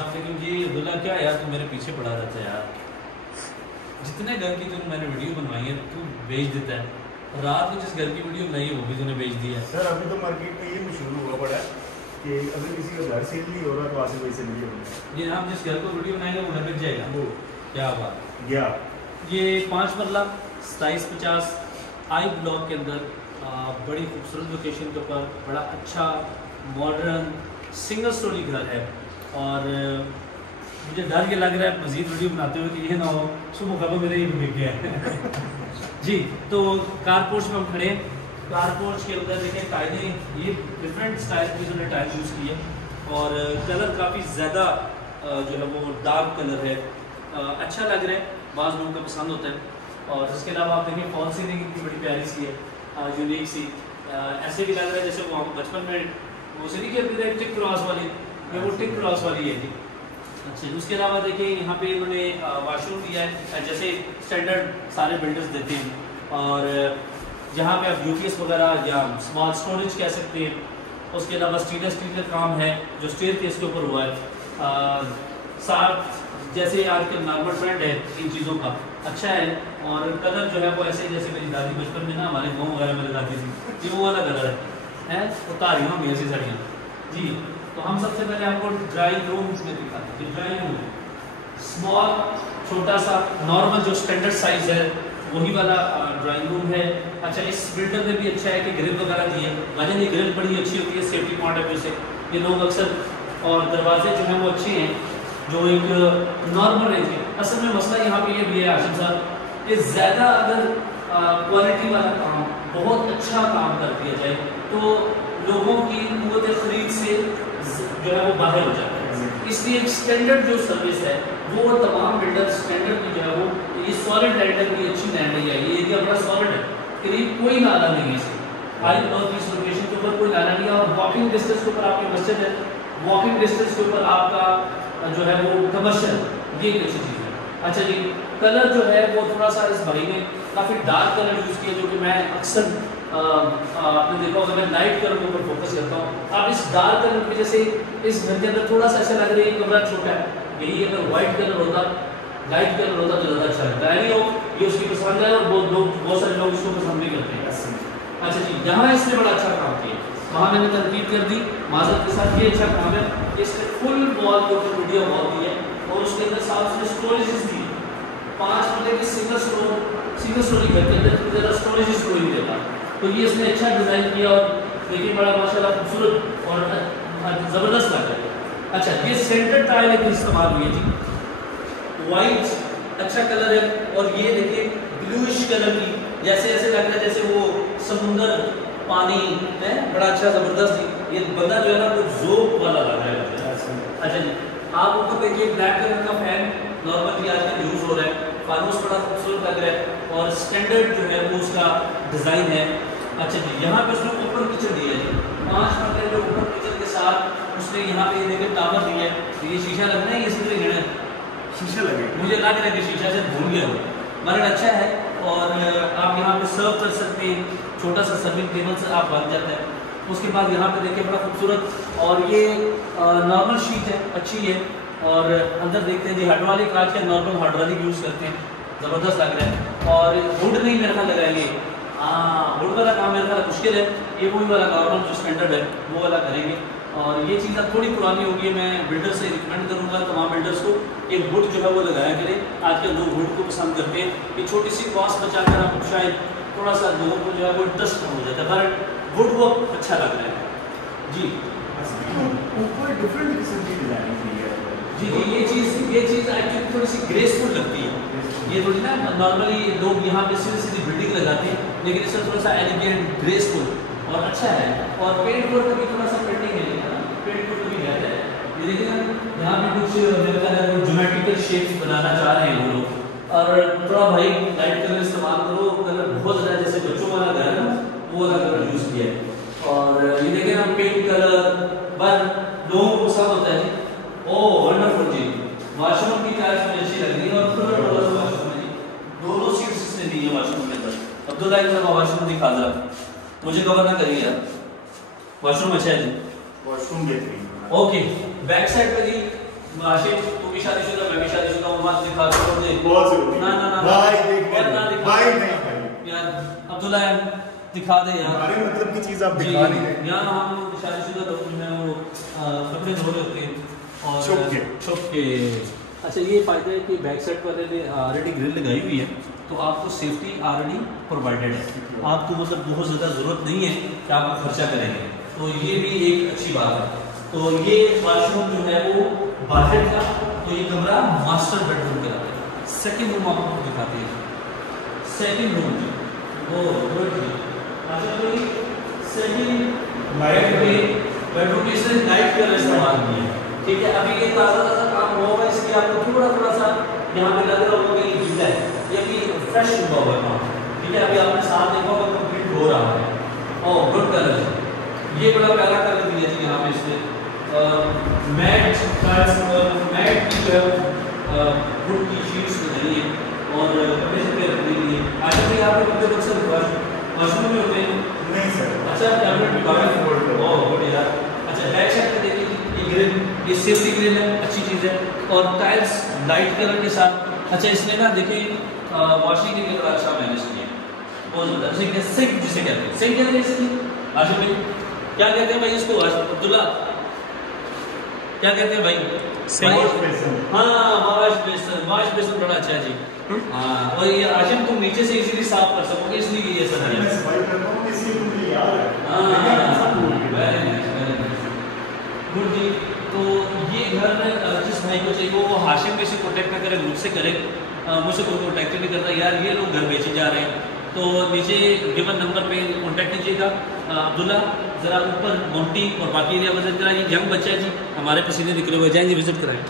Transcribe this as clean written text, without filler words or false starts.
अस्सलाम वालेकुम जी। अब्दुल्ला क्या यार तू मेरे पीछे पड़ा रहता है यार, जितने घर की तूने मैंने वीडियो बनवाई है तू बेच देता है। रात को जिस घर की वीडियो बनाई है वो भी तूने बेच दी है। सर अभी तो मार्केट में ये मशहूर हुआ पड़ा है कि अगर किसी का घर सेल नहीं हो रहा तो आसिफ भाई से वीडियो बनाए। जी हम जिस घर को वीडियो बनाएंगे वो घर बिक जाएगा। वो क्या बात। गया ये 5 मरला 2750 आई ब्लॉक के अंदर बड़ी खूबसूरत लोकेशन के ऊपर बड़ा अच्छा मॉडर्न सिंगल स्टोरी घर है। और मुझे डर ये लग रहा है मज़ीद वीडियो बनाते हुए कि ये ना हो सुबह कब मेरे ही बिक गया है। जी तो कार पोर्च में हम खड़े हैं। कार पोर्च के अंदर देखें टाइलें ये डिफरेंट स्टाइल की उन्होंने टाइल यूज़ की है और कलर काफ़ी ज़्यादा जो है वो डार्क कलर है, अच्छा लग रहा है, बाज़ लोगों को पसंद होता है। और इसके अलावा आप देखें फॉल सीलिंग इतनी बड़ी प्यारी सी है, यूनिक सी, ऐसे भी लग रहा है जैसे वो हम बचपन में वो से नहीं कहते थे टिक क्रॉस वाली, ये वो टिक क्रॉस वाली है जी। अच्छा उसके अलावा देखिए यहाँ पे इन्होंने वाशरूम दिया है जैसे स्टैंडर्ड सारे बिल्डर्स देते हैं। और जहाँ पे आप यूपीएस वगैरह या स्मॉल स्टोरेज कह सकते हैं। उसके अलावा स्टील का काम है जो स्टेयर केस के ऊपर हुआ है। साथ जैसे आजकल नॉर्मल ट्रेंड है इन चीज़ों का, अच्छा है। और कलर जो है वो ऐसे जैसे मेरी दादी बचपन में ना हमारे गाँव वगैरह में लगाती थी, ये वो वाला कलर है उतारियों में ऐसी साड़ियाँ जी। तो हम सबसे पहले आपको ड्राइंग रूम में दिखाते हैं। ड्राइंग रूम स्मॉल छोटा सा नॉर्मल जो स्टैंडर्ड साइज है वही वाला ड्राइंग रूम है। अच्छा इस बिल्डर में भी अच्छा है कि ग्रिल वगैरह दी है, वजह ये ग्रिल बड़ी अच्छी होती है सेफ्टी पॉइंट ऑफ व्यू से, ये लोग अक्सर, और दरवाजे जो हैं वो अच्छे हैं जो एक नॉर्मल रेंज है। असल में मसला यहाँ पे ये भी है आशिम साहब कि ज़्यादा अगर क्वालिटी वाला काम बहुत अच्छा काम कर दिया जाए तो लोगों की कुव्वत खरीद से जो है वो बाहर हो जाता है। इसलिए एक स्टैंडर्ड जो सर्विस है वो तमाम बिल्डर स्टैंडर्ड की जो है वो ये सॉलिड लैंडर की अच्छी लैंड है, ये एरिया बड़ा सॉलिड है, करीब कोई नाला नहीं है इसमें। हाई ब्लॉक की इस लोकेशन के ऊपर कोई नाला नहीं है और वॉकिंग डिस्टेंस के ऊपर आपकी मस्जिद है, वॉकिंग डिस्टेंस के ऊपर आपका जो है वो कमर्शियल, ये एक अच्छी चीज़ है। अच्छा जी कलर जो है वो थोड़ा सा इस भाई ने काफ़ी डार्क कलर यूज़ किया जो कि मैं अक्सर आपने देखा होगा मैं लाइट कलर के ऊपर फोकस करता हूँ। आप इस डार्क कलर की वजह से इस घर के अंदर थोड़ा सा ऐसा लग रहा है कमरा छोटा है, यही अगर व्हाइट कलर होता लाइट कलर होता तो ज़्यादा अच्छा लगता है। नहीं हो ये उसकी पसंद है और बहुत सारे लोग इसको पसंद भी करते हैं। अच्छा जी यहाँ इसने बड़ा अच्छा काम किया, वहाँ मैंने तरतीब कर दी माजरत के साथ, ये अच्छा काम है। इसने फुल वॉल के ऊपर वीडियो वॉल दी है और उसके अंदर साथ उसने स्टोरेजेस दी 5 मतलब कि सिंगल स्टोरी घर के अंदर ज़्यादा स्टोरेजेस कोई नहीं देता, तो ये इसने अच्छा डिज़ाइन किया और देखिए बड़ा माशाल्लाह खूबसूरत और ज़बरदस्त लग रहा है। अच्छा ये सेंटर टाइल एक इस्तेमाल हुई है जी, वाइट अच्छा कलर है और ये देखिए ब्लूइश कलर की, जैसे ऐसे लग रहा है जैसे वो समुंदर पानी है, बड़ा अच्छा ज़बरदस्त जी। ये बंदा जो है ना वो ज़ोक वाला लग रहा है। अच्छा जी आप ऊपर देखिए ब्लैक कलर का फैन नॉर्मली आजकल यूज़ हो रहा है, फानूस बड़ा खूबसूरत लग रहा है और स्टैंडर्ड जो है वो उसका डिज़ाइन है। अच्छा जी यहाँ पे उसने ऊपर किचन दिया है जी, 5 मरतबे जो ऊपर किचन के साथ उसने यहाँ पे देखिए टावर दिया है, ये शीशा लग रहा है, ये सीधे गिरा शीशा लगे, मुझे लग रहा है कि शीशा से भूल गया हो, मगर अच्छा है। और आप यहाँ पे सर्व कर सकते हैं, छोटा सा सर्विंग टेबल से आप बन जाता है। उसके बाद यहाँ पे देखिए बड़ा खूबसूरत और ये नॉर्मल शीट है, अच्छी है। और अंदर देखते हैं जी हाइड्रोलिक, आज के नॉर्मल हाइड्रोलिक यूज़ करते हैं, ज़बरदस्त लग रहा है। और वुड नहीं मेरे ख्याल लगाएंगे, वुड वाला काम मेरे ख्याल मुश्किल है, ये वही वाला नॉर्मल जो स्टैंडर्ड है वो वाला करेंगे। और ये चीज़ अब थोड़ी पुरानी होगी, मैं बिल्डर से रिकमेंड करूँगा तमाम बिल्डर्स को एक वुड जो है वो लगाया करें। आजकल लोग वुड को पसंद करते हैं, कि छोटी सी कॉस्ट बचाकर आप शायद थोड़ा सा लोगों को जो है वो इंटरेस्ट हो जाता है, पर वुड वो अच्छा लग रहा है जी। ऊपर डिफरेंट किस्म की डिजाइनिंग की है जी जी ये चीज़ एक्चुअली थोड़ी सी ग्रेसफुल लगती है। ये थोड़ी ना नॉर्मली लोग यहाँ पे सीधी बिल्डिंग लगाते हैं, लेकिन इससे थोड़ा सा एलिगेंट ग्रेसफुल और अच्छा है। और पेंट वर्क भी थोड़ा सा पेंटिंग है, पेंट वर्क भी है। ये देखिए ना यहाँ पे कुछ मेरे ख्याल है ज्योमेट्रिकल शेप्स बनाना चाह रहे हैं वो लोग, और थोड़ा भाई लाइट कलर इस्तेमाल करो, कलर बहुत ज़्यादा जैसे बच्चों वाला घर है ना वो वाला कलर यूज़ किया है। और ये देखिए ना पिंक कलर पर लोगों को पसंद होता है। ओह वंडरफुल जी, वॉशरूम की टाइल्स मुझे अच्छी लग रही है और खुला डोर वॉशरूम है जी, दोनों सीट्स इसने दी है वॉशरूम के अंदर। अब्दुल्ला एक दफा वॉशरूम दिखा जरा, मुझे कवर ना करिए यार, वॉशरूम अच्छा है जी, वॉशरूम बेहतरीन। ओके बैक साइड पे जी आशिफ तू भी शादीशुदा, मैं भी शादीशुदा हूँ, मत दिखा छोड़ दे। बहुत जरूरी ना ना ना भाई देख ना दिखा भाई नहीं यार अब्दुल्ला दिखा दे यार। हमारे मतलब की चीज आप दिखा नहीं रहे। यहाँ हम लोग शादीशुदा लोग जो हैं वो कपड़े धो रहे होते हैं और छुप के। अच्छा ये फ़ायदा है कि बैक साइड वाले ने ऑलरेडी ग्रिल लगाई हुई है, तो आपको सेफ्टी ऑलरेडी प्रोवाइडेड है, आपको मतलब बहुत ज़्यादा ज़रूरत नहीं है कि आप खर्चा करेंगे, तो ये भी एक अच्छी बात है। तो ये वाशरूम जो है वो बाहर का, तो ये कमरा मास्टर बेडरूम कहलाता है। सेकंड रूम आपको दिखाते हैं, सेकंड रूम वो गुड। अच्छा कोई सेकंड बेडरूम की इसने लाइट कलर इस्तेमाल किया है, ठीक है। अभी ये ताज़ा काम हुआ होगा, इसलिए आपको थोड़ा सा यहाँ पे लग रहा होगा कि ये गीला है, ये अभी फ्रेश हुआ हुआ है काम, ठीक है। अभी आपने साथ देखा होगा कंप्लीट हो रहा है। ओह गुड कलर, ये बड़ा प्यारा कलर दिया जी यहाँ पे इसने। मैट मैट की जो है वुड की शीट्स लगाई है और कपड़े से रख दी है। आगे भी यहाँ पे कपड़े अक्सर वॉशरूम में होते हैं। नहीं सर। अच्छा टैबलेट ओह गुड यार। अच्छा बैक साइड पे देखिए ये ग्रिल, ये सेफ्टी ग्रिल है, अच्छी चीज़ है। और टाइल्स लाइट कलर के साथ। अच्छा इसमें ना देखिए वॉशिंग एरिया बड़ा अच्छा मैनेज किया है, बहुत ज़्यादा। सिंक जिसे कहते हैं, सिंक कहते हैं इसकी आशिफ भाई, क्या कहते हैं भाई इसको अब्दुल्ला, क्या कहते हैं भाई? Wash basin. हाँ वॉश बेसिन बड़ा अच्छा है जी। हाँ और ये आशिफ तुम नीचे से इजीली साफ कर सकोगे, इसलिए ये सब है। मैं सफाई करता हूँ इसलिए मुझे याद है। हाँ वेरी नाइस गुड जी। तो ये घर जिस भाई को चाहिए वो हाशिम में से कॉन्टैक्ट ना करे, मुझसे करे, मुझसे कोई कॉन्टैक्ट नहीं करता यार, ये लोग घर बेचे जा रहे हैं, तो नीचे गिवन नंबर पे कॉन्टैक्ट कीजिएगा। अब्दुल्ला ज़रा ऊपर मोंटी और बाकी एरिया विजिट कराइए, यंग बच्चा है जी, हमारे पसीने निकले हुए, जाएंगे विजिट कराएं।